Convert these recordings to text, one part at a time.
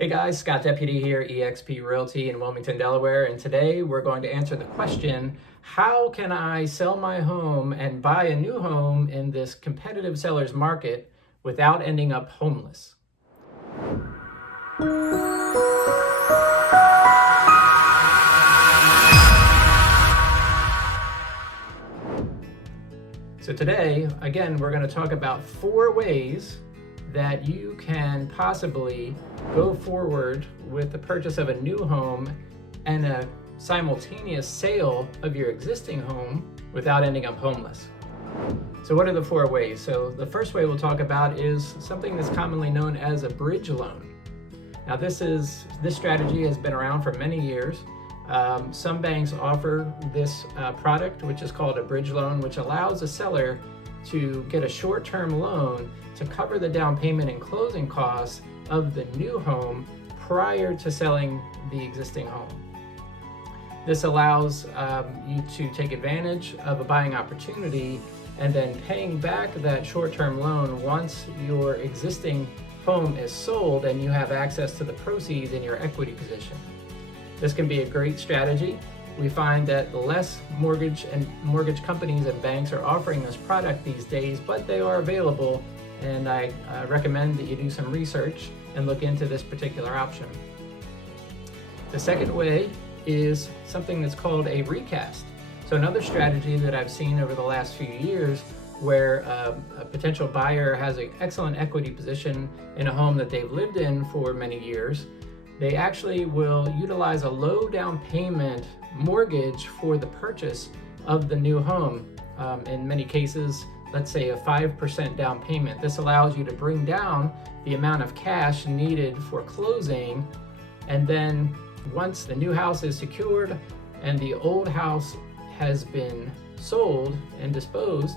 Hey guys, Scott Deputy here, eXp Realty in Wilmington, Delaware, and today we're going to answer the question, how can I sell my home and buy a new home in this competitive seller's market without ending up homeless? So today, again, we're going to talk about 4 ways that you can possibly go forward with the purchase of a new home and a simultaneous sale of your existing home without ending up homeless. So what are the 4 ways? So the first way we'll talk about is something that's commonly known as a bridge loan. Now this strategy has been around for many years. Some banks offer this product, which is called a bridge loan, which allows a seller to get a short-term loan to cover the down payment and closing costs of the new home prior to selling the existing home. This allows you to take advantage of a buying opportunity and then paying back that short-term loan once your existing home is sold and you have access to the proceeds in your equity position. This can be a great strategy. We find that less mortgage companies and banks are offering this product these days, but they are available, and I recommend that you do some research and look into this particular option. The second way is something that's called a recast. So another strategy that I've seen over the last few years where a potential buyer has an excellent equity position in a home that they've lived in for many years. They actually will utilize a low down payment mortgage for the purchase of the new home. In many cases, let's say a 5% down payment. This allows you to bring down the amount of cash needed for closing, and then once the new house is secured and the old house has been sold and disposed,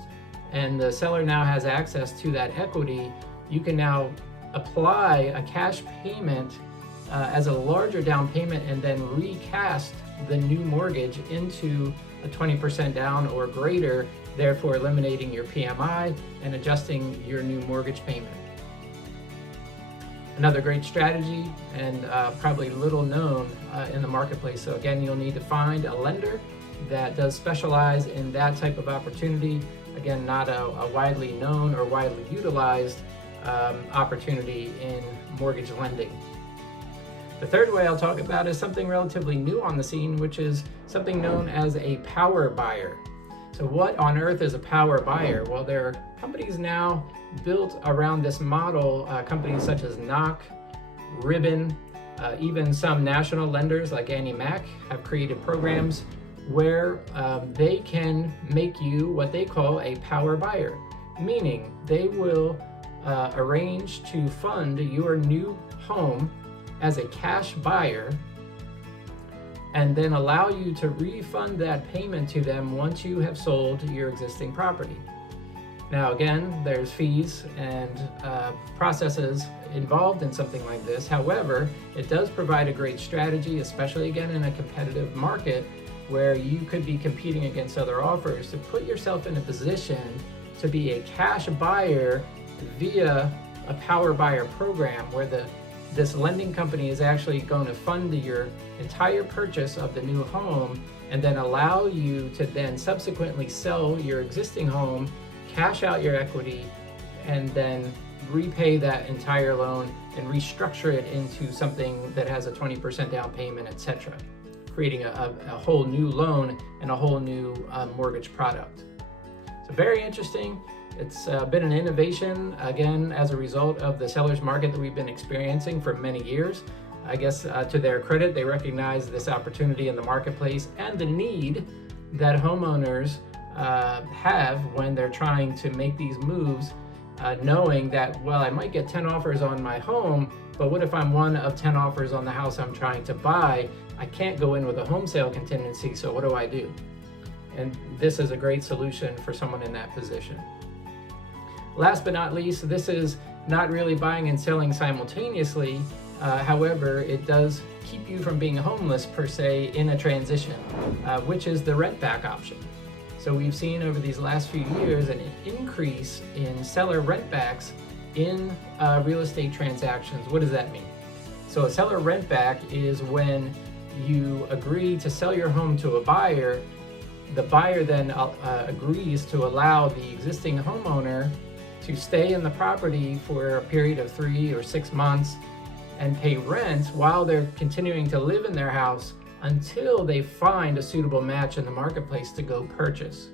and the seller now has access to that equity, you can now apply a cash payment as a larger down payment and then recast the new mortgage into a 20% down or greater, therefore eliminating your PMI and adjusting your new mortgage payment. Another great strategy, and probably little known in the marketplace. So again, you'll need to find a lender that does specialize in that type of opportunity. Again, not a widely known or widely utilized opportunity in mortgage lending. The third way I'll talk about is something relatively new on the scene, which is something known as a power buyer. So what on earth is a power buyer? Well, there are companies now built around this model, companies such as Knock, Ribbon, even some national lenders like Annie Mac have created programs where they can make you what they call a power buyer, meaning they will arrange to fund your new home as a cash buyer and then allow you to refund that payment to them once you have sold your existing property. Now again, there's fees and processes involved in something like this. However, it does provide a great strategy, especially again in a competitive market where you could be competing against other offers, to put yourself in a position to be a cash buyer via a power buyer program where this lending company is actually going to fund your entire purchase of the new home and then allow you to then subsequently sell your existing home, cash out your equity, and then repay that entire loan and restructure it into something that has a 20% down payment, etc., creating a whole new loan and a whole new mortgage product. So very interesting. It's been an innovation, again, as a result of the seller's market that we've been experiencing for many years. I guess to their credit, they recognize this opportunity in the marketplace and the need that homeowners have when they're trying to make these moves, knowing that, well, I might get 10 offers on my home, but what if I'm one of 10 offers on the house I'm trying to buy? I can't go in with a home sale contingency, so what do I do? And this is a great solution for someone in that position. Last but not least, this is not really buying and selling simultaneously. However, it does keep you from being homeless per se in a transition, which is the rent back option. So we've seen over these last few years an increase in seller rent backs in real estate transactions. What does that mean? So a seller rent back is when you agree to sell your home to a buyer. The buyer then agrees to allow the existing homeowner to stay in the property for a period of 3 or 6 months and pay rent while they're continuing to live in their house until they find a suitable match in the marketplace to go purchase.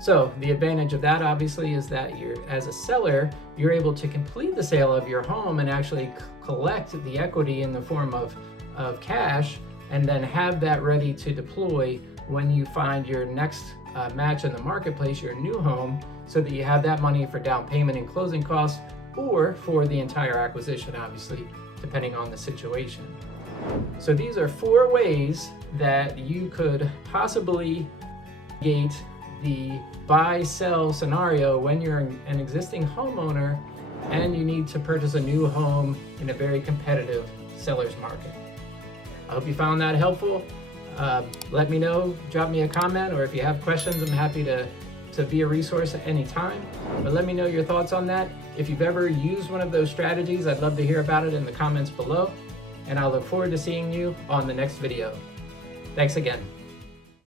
So the advantage of that obviously is that as a seller, you're able to complete the sale of your home and actually collect the equity in the form of cash, and then have that ready to deploy when you find your next match in the marketplace, your new home, so that you have that money for down payment and closing costs, or for the entire acquisition, obviously, depending on the situation. So these are 4 ways that you could possibly mitigate the buy-sell scenario when you're an existing homeowner and you need to purchase a new home in a very competitive seller's market. I hope you found that helpful. Let me know, drop me a comment, or if you have questions, I'm happy to be a resource at any time. But let me know your thoughts on that. If you've ever used one of those strategies, I'd love to hear about it in the comments below. And I'll look forward to seeing you on the next video. Thanks again.